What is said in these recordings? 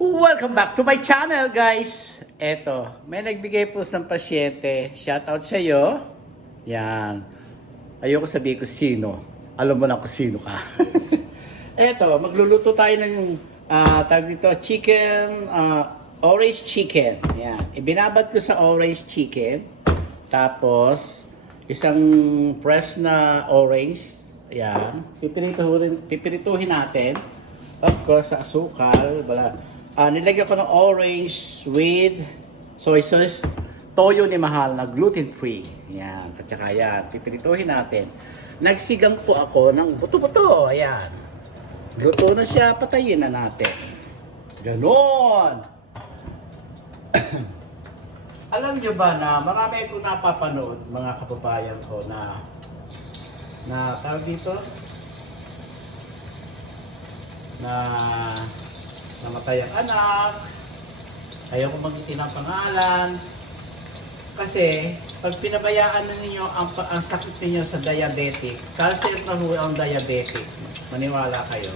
Welcome back to my channel, guys. Eto, may nagbigay po ng pasyente. Shoutout sa iyo. Yan. Ayoko sabihin ko sino. Alam mo na kung sino ka. Eto, magluluto tayo ng tawag dito, chicken, orange chicken. Yan. Ibinabad ko sa orange chicken. Tapos, isang press na orange. Yan. Pipirituhin natin. Of course, sa asukal. Nilagyan ko ng orange with soy sauce, toyo ni Mahal na gluten-free. Yan. At saka yan, pipirituhin natin. Nagsigang po ako ng buto-buto. Ayan. Luto na siya, patayin na natin. Ganon! Alam nyo ba na marami akong napapanood, mga kababayan ko, na tawag dito, na namatay ang anak, ayaw ko magitin ang pangalan, kasi pag pinabayaan na ninyo ang sakit ninyo sa diabetic, cancer na ho ang diabetic, maniwala kayo.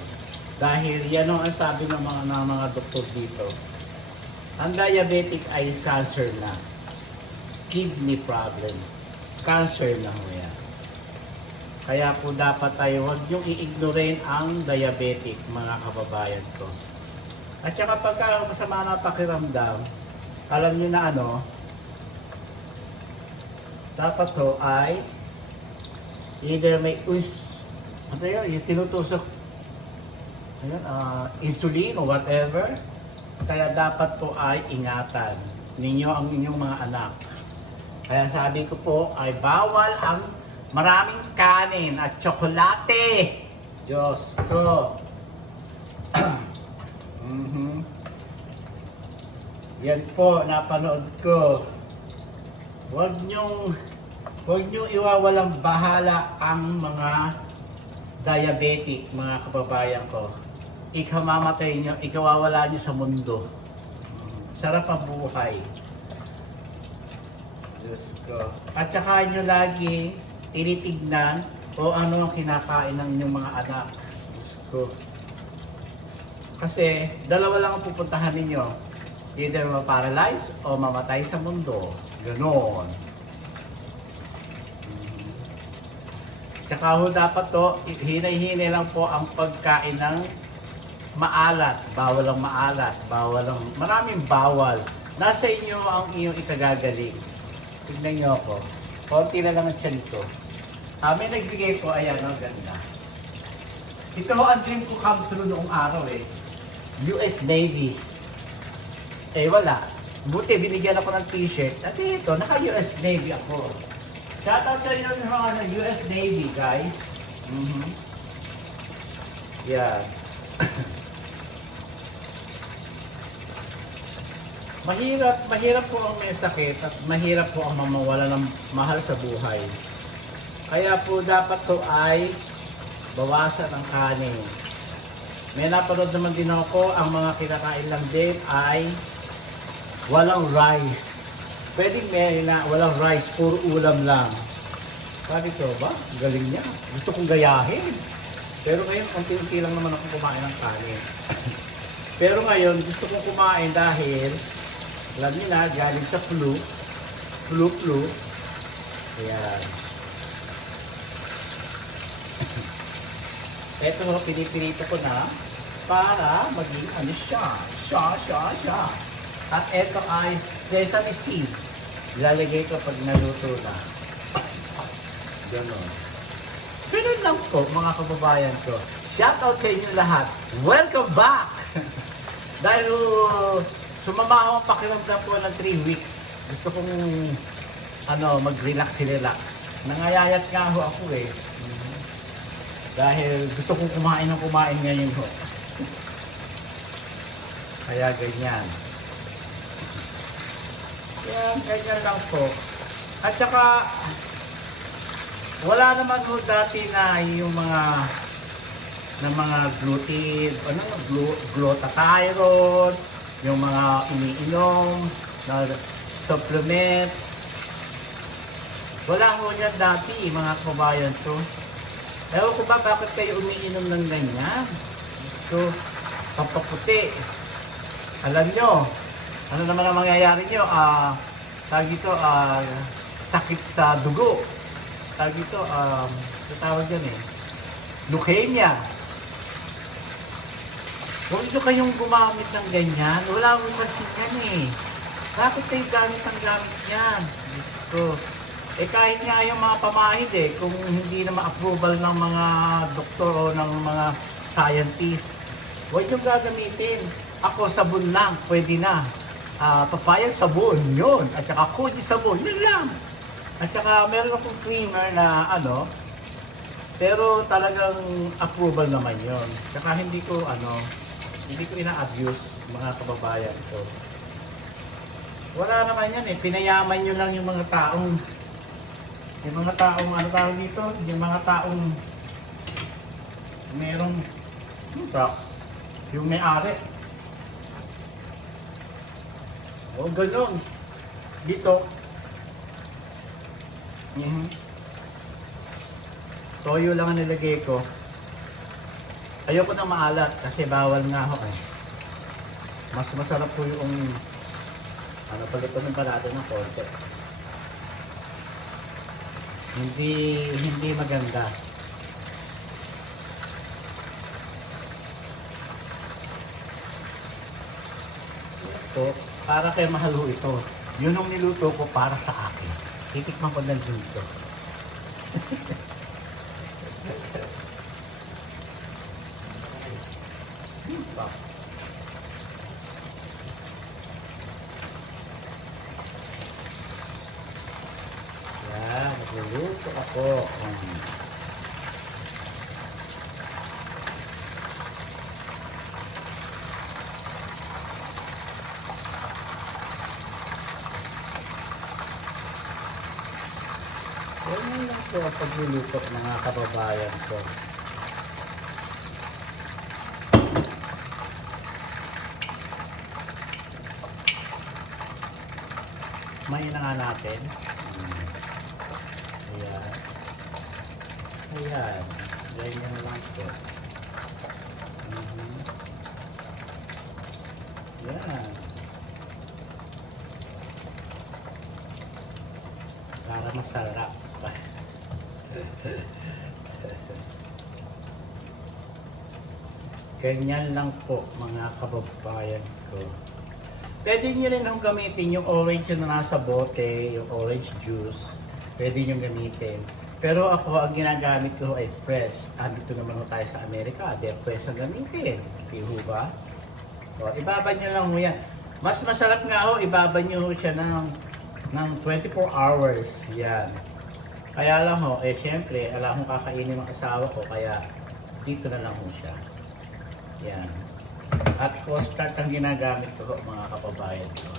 Dahil yan ang sabi ng mga doktor dito, ang diabetic ay cancer na, kidney problem, cancer na ho yan. Kaya po dapat tayo, huwag niyong i-ignorin ang diabetic, mga kababayan ko. At saka pagka masama na pakiramdam, alam niyo na dapat to ay either may yung tinutusok, insulin o whatever. Kaya dapat po ay ingatan ninyo ang inyong mga anak. Kaya sabi ko po ay bawal ang maraming kanin at tsokolate. Diyos ko. Yan po, napanood ko. Huwag niyong iwawalang bahala ang mga diabetic, mga kababayan ko. Ikamamatay niyo, ikawawala niyo sa mundo. Sarap ang buhay. Diyos ko. At saka niyo lagi tinitignan o ano ang kinakain ng inyong mga anak. Diyos ko. Kasi dalawa lang ang pupuntahan ninyo. Either ma-paralyze o mamatay sa mundo. Ganon. Tsaka ho dapat to, hinay-hinay lang po ang pagkain ng maalat. Bawal ang maalat. Maraming bawal. Nasa inyo ang inyong ikagagaling. Tignan nyo ako. Konti na lang ang tiyan ko. May nagbigay po, ayan, ganda. Ito ang dream ko come true noong araw US Navy. Wala. Buti, binigyan ako ng t-shirt. At ito, naka-US Navy ako. Shoutout sa inyo ng mga US Navy, guys. Yeah. Mahirap po ang may sakit at mahirap po ang mamawala ng mahal sa buhay. Kaya po dapat to ay bawasan ang kanin. May napanood naman din ako, ang mga kinakain lang din ay walang rice. Pwedeng may na walang rice, puro ulam lang. Sabi ko ba? Galing niya. Gusto kong gayahin. Pero ngayon, unti-unti lang naman ako kumain ng kanin. Pero ngayon, gusto kong kumain dahil alam niyo na, galing sa flu. Ayan. Ito ho, pinipirito ko na para maging siya. At ito ay sesame seed. Ilalagay ko pag naluto na. Ganon. Ganon lang po, mga kababayan ko. Shoutout sa inyo lahat. Welcome back! Dahil sumama ang pakiramdam ko ng 3 weeks. Gusto kong mag-relax. Nangayayat nga ho ako Dahil gusto kong kumain ngayon ho. Kaya ganyan. Yan, ganyan lang po. At saka, wala naman ho dati na yung mga gluten, glutathione, yung mga iniinom na supplement. Wala ho yan dati, mga kabayan ko. Ewan ko ba bakit kayo umiinom ng ganyan? Diyos ko, pampaputi. Alam nyo, ano naman ang mangyayari nyo? Tawag dito, sakit sa dugo. Tawag dito, tawag yan eh, leukemia. Huwag nyo kayong gumamit ng ganyan. Wala akong kasi yan eh. Bakit kayo gamit ng gamit yan? Diyos ko. Eh kahit nga yung mga pamahid eh, kung hindi na ma-approval ng mga doktor o ng mga scientist, huwag nyo gagamitin. Ako sabon lang, pwede na. Papayang sabon, yun. At saka Koji sabon, yun lang. At saka meron akong creamer na ano, pero talagang approval naman yun. Saka hindi ko ina-abuse mga kababayan ko. Wala naman yan eh, pinayaman nyo lang yung mga taong, ano tawag dito, yung mga taong merong, yung may-ari. O ganun. Dito. Toyo lang ang nilagay ko. Ayoko na maalat kasi bawal nga ako eh. Mas masarap po yung palutuin pa natin ng konti. Hindi maganda. Ito, para kay mahalo ito. Yun ang niluto ko para sa akin. Titikman ko na dito. Yan, nagluluto ako. Ganyan lang po ang pagluluto mga kababayan ko. Kumain na nga natin. Ayan. Ayan. Ganyan lang po. Ayan. Para masarap. Ganyan lang po mga kababayan ko. Pwede nyo rin gamitin yung orange na nasa bote, yung orange juice. Pwede nyo gamitin. Pero ako, ang ginagamit ko ay fresh. Dito naman ho tayo sa Amerika, fresh ang gamitin. Hindi ho ba? So, ibabad nyo lang ho yan. Mas masarap nga ho, ibabad nyo ho siya ng 24 hours. Yan. Kaya lang ho, syempre, alam kong kakainin ng asawa ko, kaya dito na lang ho siya. Yan. At custard ang ginagamit ko mga kababayan ko.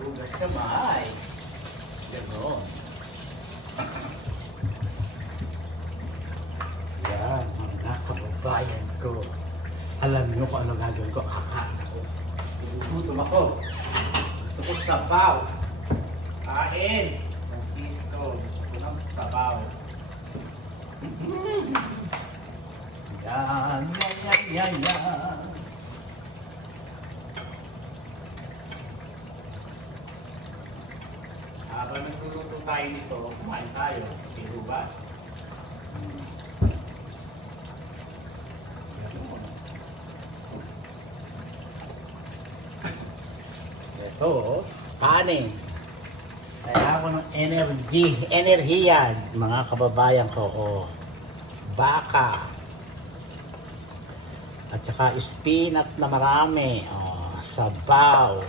Hugas kamay. Ganon. Yan, mga kababayan ko. Alam nyo kung ano gagawin ko. Kakain ako. Gugutom ako. Gusto ko sabaw. Kain. Francisco. Gusto ko ng sabaw. Yan, yan. Habang nagluluto tayo nito, kumain tayo. Hindi ba? Ito, kanin. Kaya ako ng enerhiya, mga kababayan ko. Baka. At saka spinach na marami. Sabaw.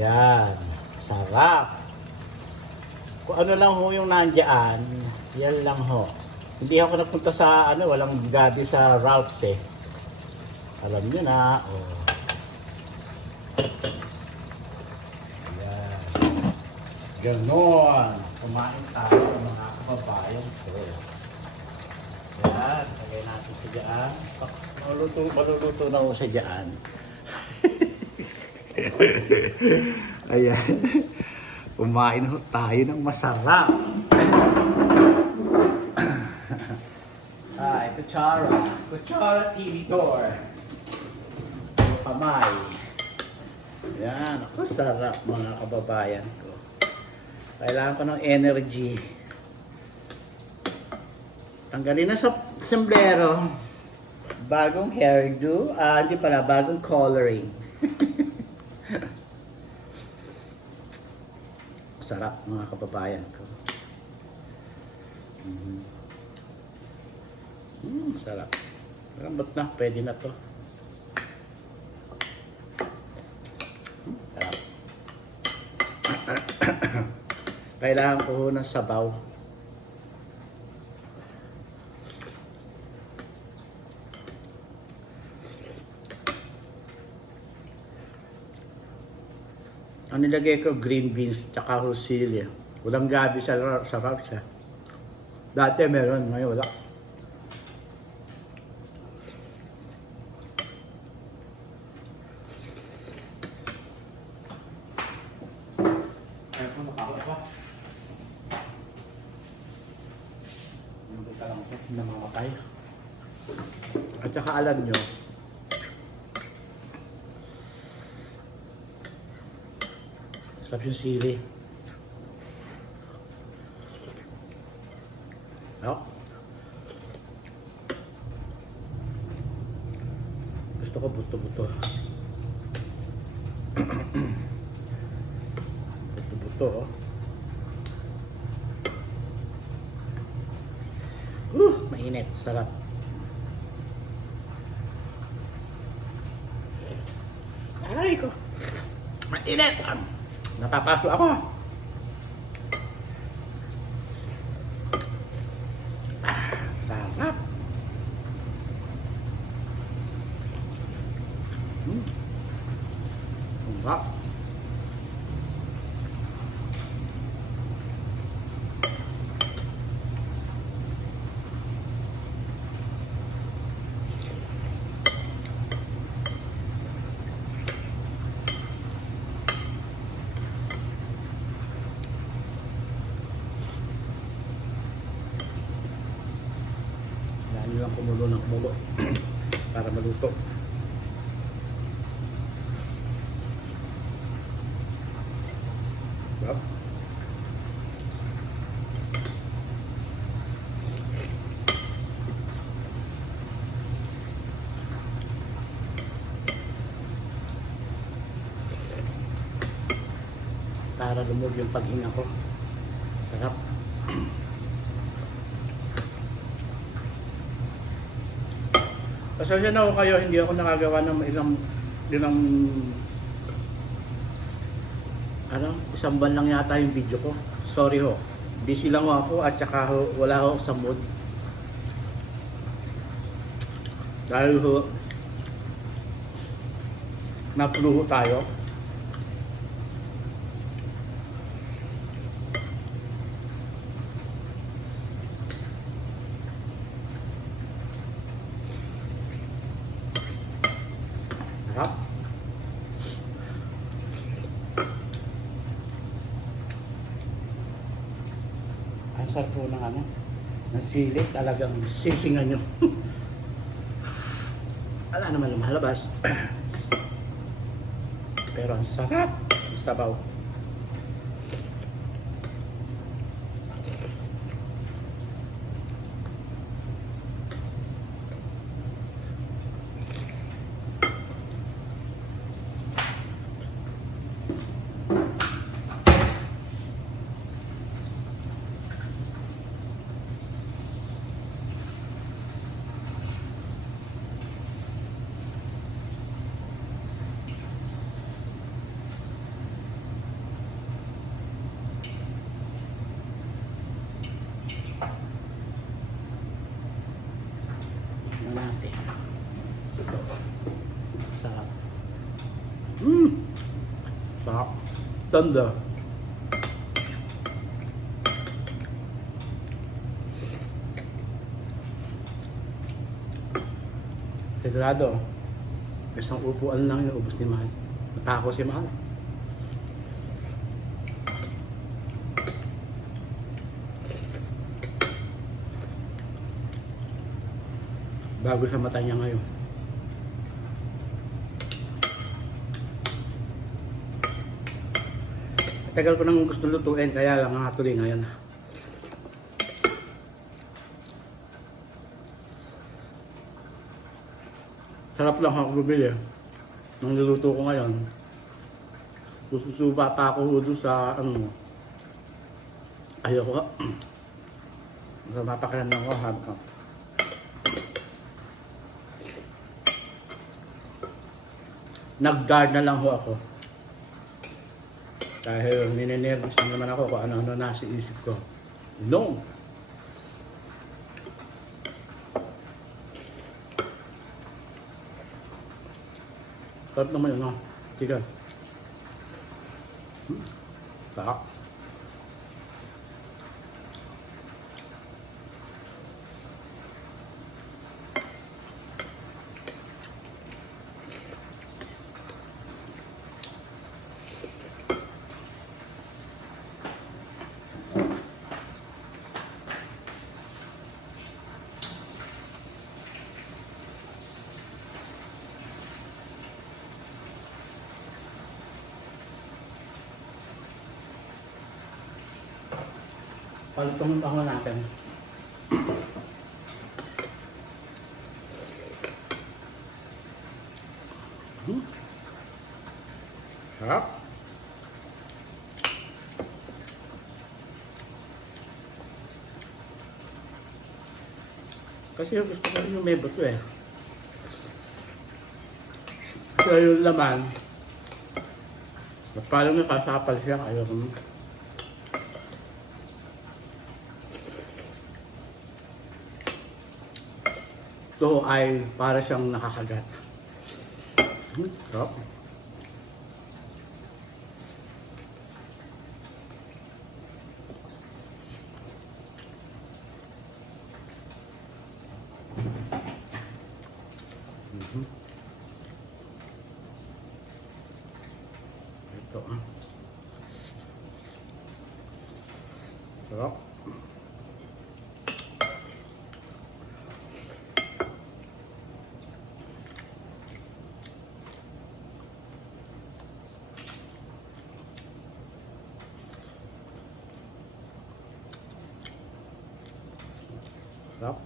Yan. Sarap. Kung ano lang ho yung nandiyan, yan lang ho. Hindi ako napunta sa walang gabi sa Ralph's eh. Alam nyo na. Yan. Ganon. Kumain tayo mga kababayan ko. Yan, lagay natin sa dyan. Maluluto na ako sa dyan. Ayan. Kumain tayo ng masarap. Kutsara. Kutsara TV Tour. kamay. Yan, ako sarap mga kababayan ko. Kailangan ko ng energy. Tanggalin na sa sombrero. Bagong hairdo. Hindi pala, bagong coloring. Sarap mga kababayan ko. Sarap. Lambot na, pwede na to. Sarap. Kailangan ko ng sabaw. Ang nilagay ko, green beans, tsaka rosili. Walang gabi sa sarap siya. Dati meron, ngayon wala. Ayun ko, makakala pa. Nandun ka lang ito, namamatay. At saka alam nyo, sarap yung sili. No? Gusto ko buto-buto. Buto-buto, oh. Mainit. Sarap. Aray ko. Mainit. Napapaso ako. Sarap. Sarap. Yan lang kumulo ng kumulo para maluto. Sarap. Para lumog yung paghinga ko. Sarap. Pasensya na ako kayo, hindi ako nakagawa ng ilang isang buwan lang yata yung video ko. Sorry ho. Busy lang ako at saka wala ako sa mood. Dahil ho, napluho tayo. Sarap. Ang sarap po ng ng sili, talagang sisingan nyo. Wala naman lumalabas. Pero ang sarap. Ang sabaw. Natin. Ito. Sarap. Sarap. Tanda. Sigurado. Isang upuan lang yung ubos ni Mahal. Matako si Mahal. Bago sa mata niya ngayon. Tagal ko nang gusto lutuin, kaya lang natuloy ngayon. Sarap lang ako bumili. Nang niluto ko ngayon. Susuba pa ako doon sa ano. Ayoko. So, mapakiramdam ko, sabi ko. Nag-guard na lang ho ako. Dahil ninenervous na naman ako kung ano-ano nasa isip ko. No! Sarap naman yun, no? Chicken. Sarap. Palutong ako natin. Sarap. Kasi gusto ko rin yung may buto eh. Kaya yung laman, at parang nakasapal siya, ayoko mo. Ito ay para siyang nakakagat. Sarap. Ito. Sarap. Sarap.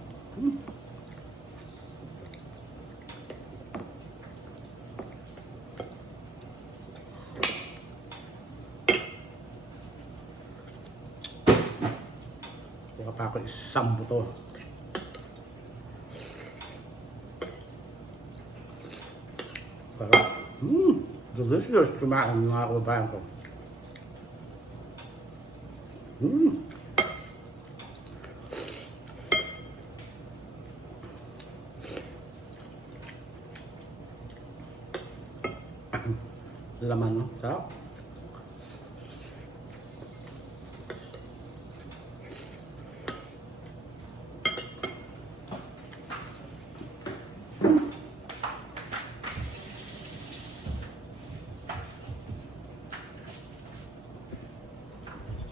Baka pa ako isang buto. Sarap. Delicious. Kumain mga kababayan ko. Laman, no? Sarap.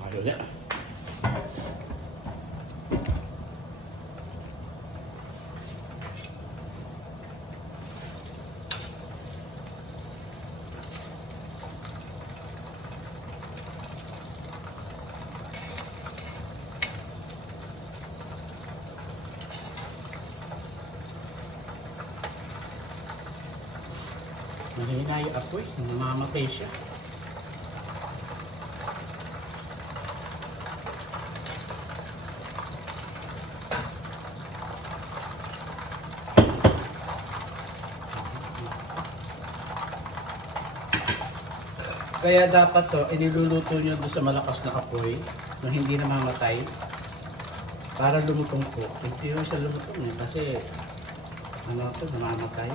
Tayo ulit. Mahina yung apoy, namamatay siya. Kaya dapat to, iniluluto nyo doon sa malakas na apoy na hindi namamatay para lumutong po. Hindi nyo siya lumutong eh, kasi ano to, namamatay.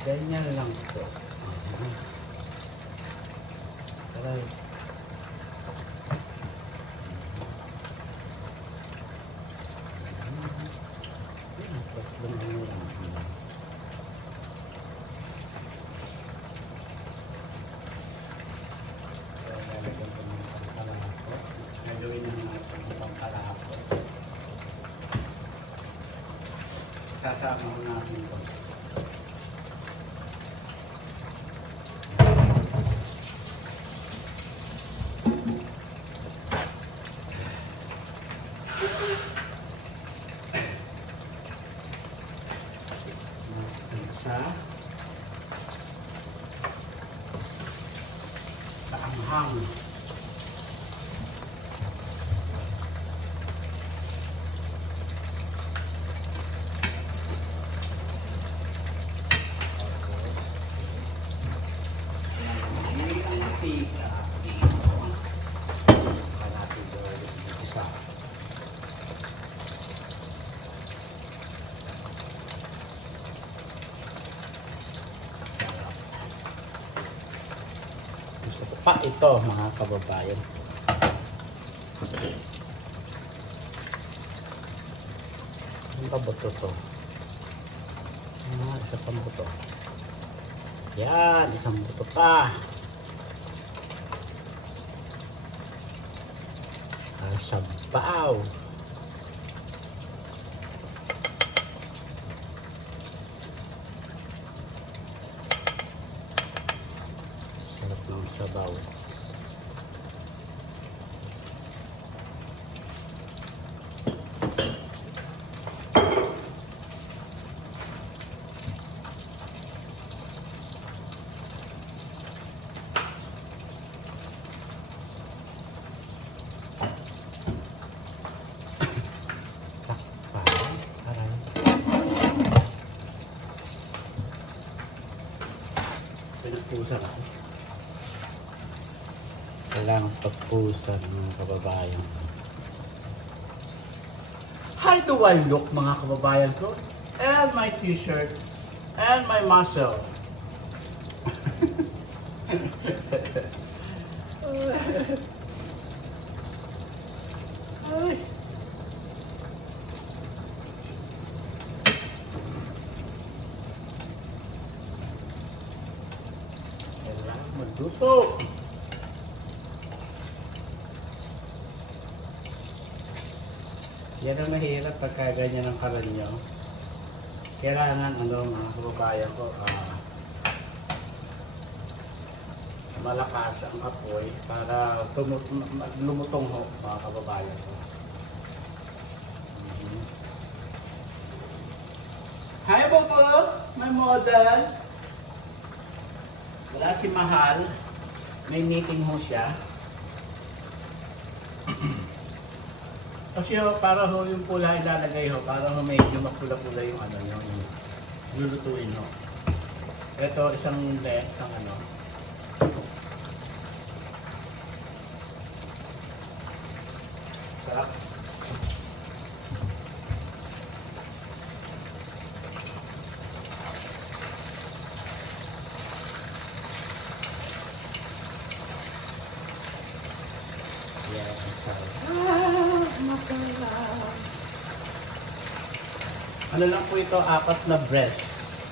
Ganyan lang po. Aray. Gagawin na natin. kasama ko natin ito. Sa kaanghang. Gusto ko pa ito mga kababayan. Ano ba buto to? Isa pang buto. Yan, isang buto pa. Sabaw. Sarap ng sabaw. Pinagpusan ako. Kailangan pagpusan mga kababayan. How do I look mga kababayan ko? And my t-shirt. And my muscle. Ay. Magluto. Yan ang mahirap pagka ganyan ang kalan nyo. Kailangan mga kababayan ko, malakas ang apoy para lumutong ho mga kababayan ko. Hi Bobo! My model! Wala si Mahal. May meeting ho siya. Kasi ho, para ho yung pula ilalagay ho, para ho medyo mapula-pula yung ano yung lulutuin ho. Ito isang ano. Sarap. Yan, masala. Ano lang po ito, 4 na breast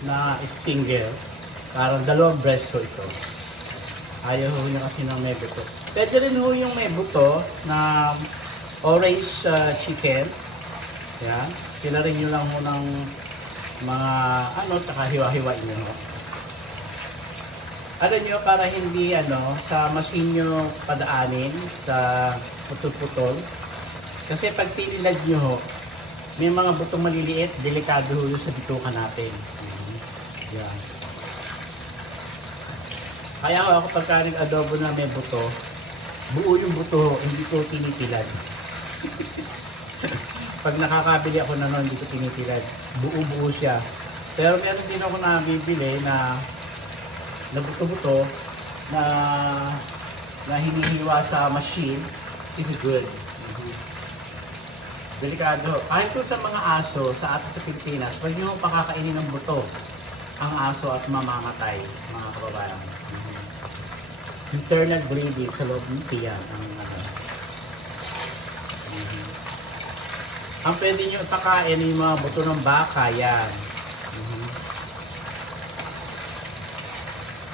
na single. Parang 2 breast ho ito. Ayaw ho niya kasi ng may buto. Pwede rin ho yung may buto na orange chicken. Yan. Pilarin nyo lang ho ng mga tsaka hiwa-hiwain nyo ho. Alam nyo, para hindi sa machine nyo padaanin sa putol-putol. Kasi pag tinilad nyo ho, may mga butong maliliit, delikado ho sa bituka natin. Yan. Kaya ako pagka nag-adobo na may buto, buo yung buto, hindi ko tinitilad. Pag nakakabili ako na noon, hindi ko tinitilad. Buo-buo siya. Pero meron din ako nabibili na buto-buto na hinihiwa sa machine is good. Delikado. Kahit po sa mga aso sa atin sa Pilipinas, huwag nyo pakakainin ng buto ang aso at mamamatay, mga kababayan. Internal bleeding sa loob ng tiyan ang pwede nyo ipakain yung mga buto ng baka, yan.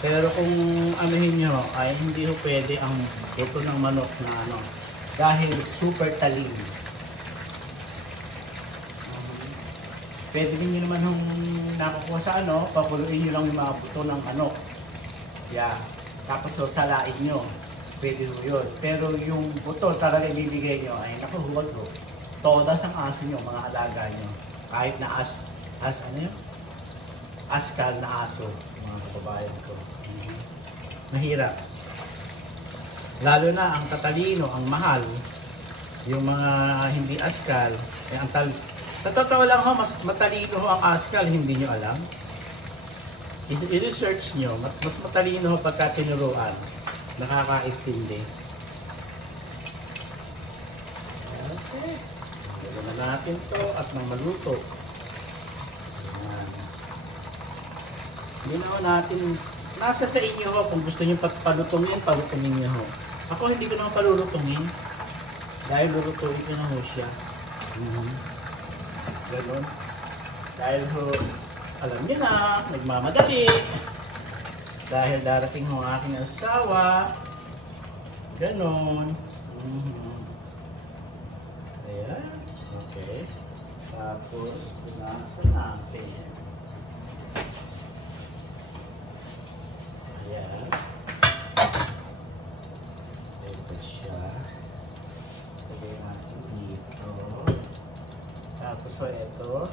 Pero kung anuhin nyo, ay hindi ho pwede ang buto ng manok na dahil super talim. Pwede din nyo naman yung nakukuha sa ano, papuluin nyo lang yung mga buto ng ano. Yeah. Tapos so, salain nyo. Pwede ho yun. Pero yung buto talaga ibibigay nyo ay nakuhuwag ho. Todas ang aso nyo, mga alaga nyo. Kahit na ano yun? Askal na aso, mga kababayan ko. Mahirap. Lalo na ang tatalino, ang mahal, yung mga hindi askal, eh, sa totoo lang ho, mas matalino ho ang askal, hindi nyo alam. I-research nyo, mas matalino ho pagka tinuruan. Nakakaintindi. Okay. Gawin na natin to at nang maluto. Ayan. Hindi na ho natin, nasa sa inyo ho, kung gusto nyo palutungin, palutungin nyo ho. Ako hindi ko naman palulutungin. Dahil lulutuin ko na ho siya. Ganon. Dahil ho, alam niyo na, nagmamadali. Dahil darating ho ang aking asawa. Ganon. Ayan. Okay. Tapos, punasan natin. Ayan. Ito siya. Lagay natin dito. Tapos so ito.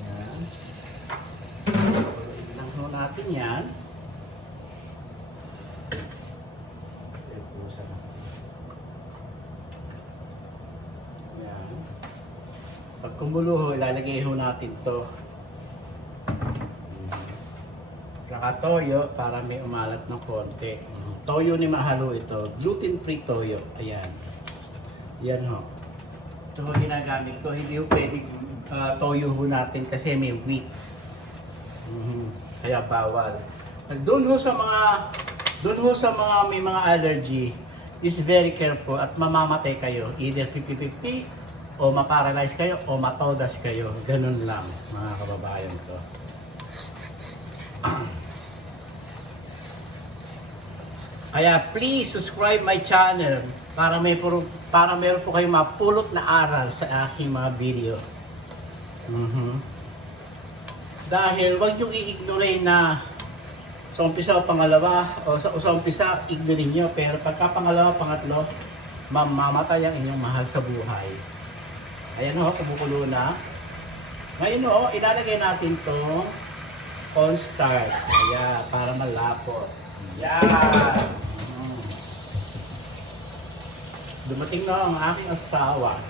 Ayan. Ilang ho natin yan. Ayan. Pag kumulo ho, ilalagay ho natin to. Saka toyo para may umalat ng konti. Toyo ni Mahalo ito. Gluten-free toyo. Ayan. Yan ho. Ito ho ginagamit ko. Hindi ho pwedeng toyo ho natin kasi may wheat. Kaya bawal. Doon ho sa mga may mga allergy, is very careful at mamamatay kayo. Either 50-50 o maparalyze kayo o matodas kayo. Ganun lang mga kababayan ko. Kaya please subscribe my channel para meron po kayong mapulot na aral sa aking mga video. Dahil wag nyo i-ignore na sa umpisa o pangalawa o sa umpisa ignore nyo, pero pagka pangalawa, pangatlo, mamamatay ang inyong mahal sa buhay. Ayan o, kumukulo na. Ngayon o, ilalagay natin itong cornstarch. Ayan, para malapot. Ayan. Dumating na ang aking asawa.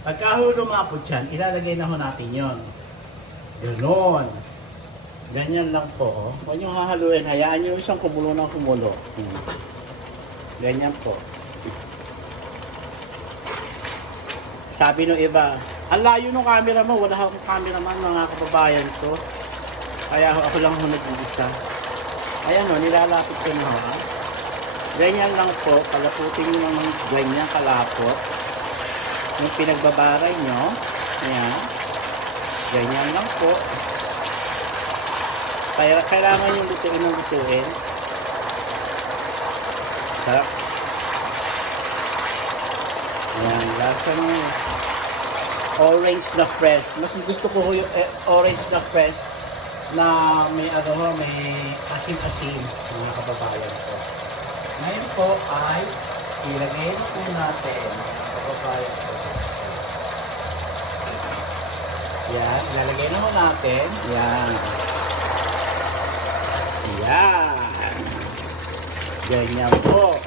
Pagka ho lumapot yan, ilalagay na ho natin yon. Ganon. Ganyan lang po. Huwag nyo hahaluin. Hayaan nyo isang kumulo ng kumulo. Ganyan po. Sabi nung iba, ang layo ng camera mo. Wala akong cameraman, mga kababayan ko. Kaya ako lang ho nag-iisa. Ayan o, nilalapit ko na ho. Ganyan lang po. Palaputin nyo ng ganyan kalapot. Yung pinagbabaray nyo. Ayan. Ganyan lang po. Kaya kailangan yung lutuin ng lutuin. Sarap. Ayan, lasa ng orange na fresh. Mas gusto ko yung orange na fresh na may may asim-asim, mga kababayan ko. Ngayon po ay ilagay na po natin, mga kababayan ko. Yan, ilalagay na po natin. Yan. Yan. Ganyan po.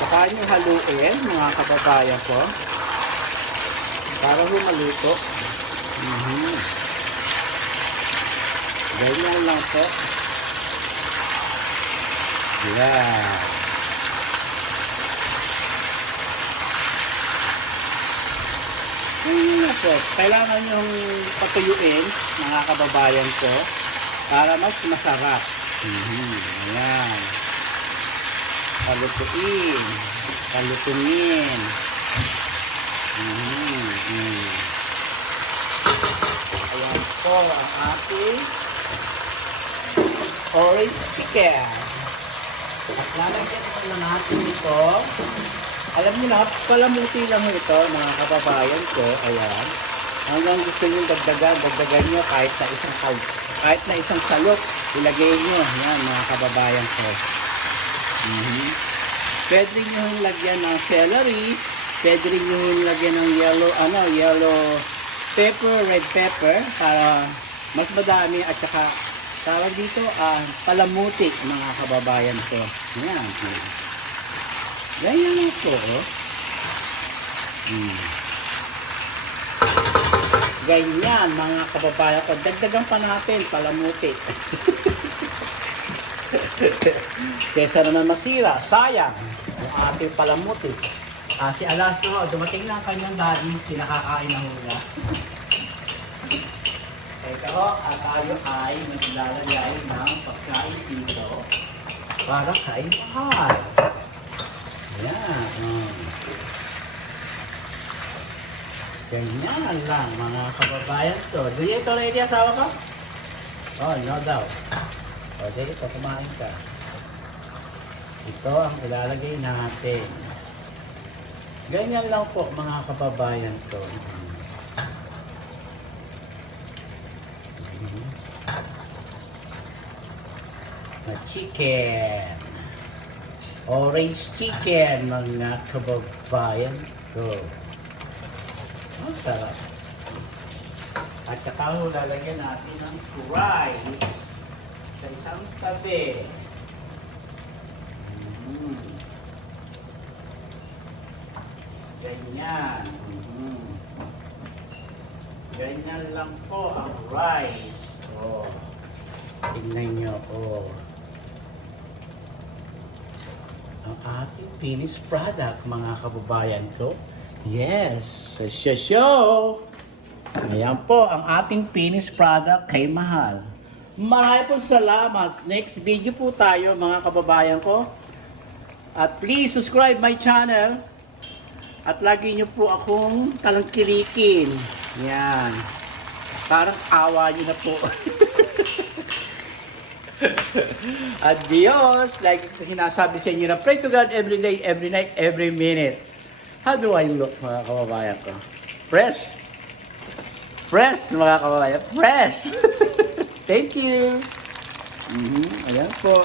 Saka nyo haluin, mga kababayan ko. Para ho maluto. Ganyan lang po. Yan. Ganyan lang po. Kailangan yung patuyuin, mga kababayan ko, para mas masarap. Ayan. Palutuin. Palutungin. Ayan po ang ating orange chicken. At lalagyan na natin ito Alam niyo na, palamuti lang ito, mga kababayan ko. Ayan. Hanggang gusto niyo dagdagan niyo kahit na isang salok, ilagay niyo. Yan, mga kababayan ko. Pwede niyo lagyan ng celery, pwede niyo lagyan ng yellow pepper, red pepper, para mas madami, at saka tawag dito, palamuti, mga kababayan ko. Yan. Ganyan lang po, oh. Ganyan, mga kababayan ko. Dagdagan pa natin, palamuti. Kesa naman masira, sayang yung ating palamuti. Si Alaska, dumating na ang kanyang daddy, pinakakain ng hula. Ito, at tayo ay maglalagay ng pagkain dito para kay Mahal. Ayan. Ganyan lang, mga kababayan to. Do you ito ready, asawa ko? Oh, no daw. O, dito, kumain ka. Ito ang ilalagay natin. Ganyan lang po, mga kababayan to. Na chicken. Orange chicken, mga kababayan ko. Ang sarap. At saka lalagyan natin ng rice sa isang tabi. Ganyan. Ganyan lang po ang rice. Oh. Tingnan nyo, oh. Ang ating finished product, mga kababayan ko. Yes, show! Ayan po ang ating finished product kay Mahal. Maraming po salamat. Next video po tayo, mga kababayan ko. At please subscribe my channel. At lagi nyo po akong talangkilikin. Yan. Parang awa nyo na po. Adios! Like sinasabi sa inyo na pray to God every day, every night, every minute. How do I look, mga kababayan ko? Fresh! Fresh, mga kababayan. Fresh! Thank you! Ayan po.